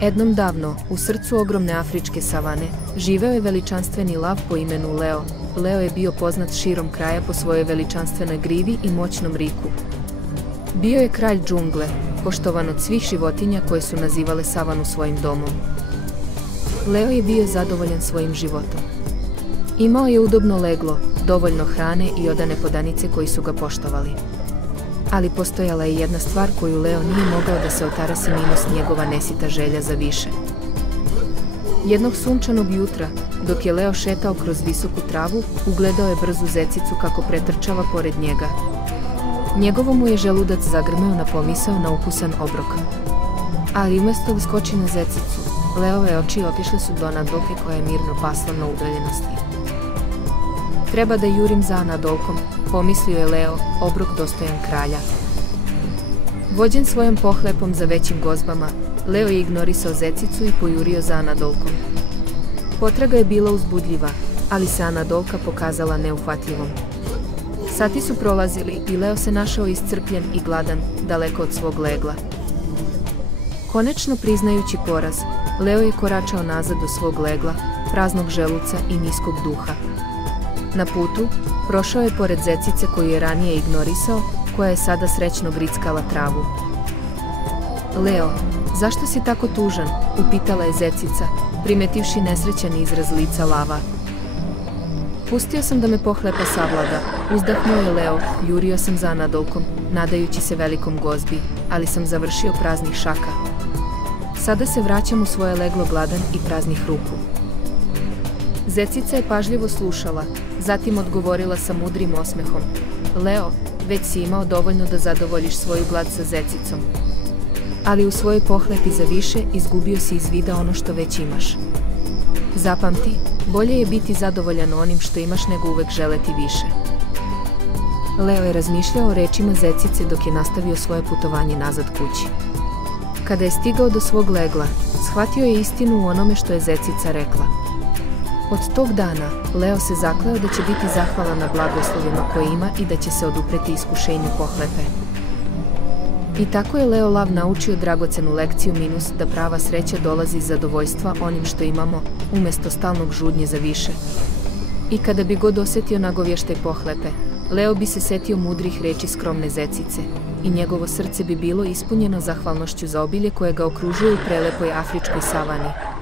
Jednom davno, u srcu ogromne afričke savane, živeo je veličanstveni lav po imenu Leo. Leo je bio poznat širom kraja po svojoj veličanstvenoj grivi i moćnom riku. Bio je kralj džungle, poštovan od svih životinja koje su nazivale savanu svojim domom. Leo je bio zadovoljan svojim životom. Imao je udobno leglo, dovoljno hrane i odane podanice koji su ga poštovali. Ali postojala je jedna stvar koju Leo nije mogao da se otarasi minus njegova nesita želja za više. Jednog sunčanog jutra, dok je Leo šetao kroz visoku travu, ugledao je brzu zecicu kako pretrčava pored njega. Njegovo mu je želudac zagrmeo na pomisao na ukusan obrok. Ali umjesto da skoči na zecicu, Leove oči otišle su do Anadolke koja je mirno pasla na udaljenosti. Treba da jurim za Anadolkom, pomislio je Leo, obrok dostojan kralja. Vođen svojom pohlepom za većim gozbama, Leo je ignorisao zecicu i pojurio za Anadolkom. Potraga je bila uzbudljiva, ali se Anadolka pokazala neuhvatljivom. Sati su prolazili i Leo se našao iscrpljen i gladan, daleko od svog legla. Konačno priznajući poraz, Leo je koračao nazad do svog legla, praznog želuca i niskog duha. Na putu, prošao je pored zecice koju je ranije ignorisao, koja je sada srećno grickala travu. Leo, zašto si tako tužan? Upitala je zecica, primetivši nesrećan izraz lica lava. Pustio sam da me pohlepa savlada, uzdahnuo je Leo, jurio sam za Anadolkom, nadajući se velikom gozbi, ali sam završio praznih šaka. Sada se vraćam u svoje leglo gladan i praznih ruku. Zecica je pažljivo slušala, zatim odgovorila sa mudrim osmehom. Leo, već si imao dovoljno da zadovoljiš svoju glad sa zecicom. Ali u svojoj pohlepi za više izgubio si iz vida ono što već imaš. Zapamti, bolje je biti zadovoljan onim što imaš nego uvek želeti više. Leo je razmišljao o rečima zecice dok je nastavio svoje putovanje nazad kući. Kada je stigao do svog legla, shvatio je istinu u onome što je zecica rekla. Od tog dana, Leo se zakleo da će biti zahvalan na blagoslovima koje ima i da će se odupreti iskušenju pohlepe. I tako je Leo lav naučio dragocenu lekciju minus da prava sreća dolazi iz zadovoljstva onim što imamo, umjesto stalnog žudnje za više. I kada bi god osjetio nagovještaj pohlepe, Leo bi se setio mudrih reči skromne zecice i njegovo srce bi bilo ispunjeno zahvalnošću za obilje koje ga okružuje u prelepoj afričkoj savani.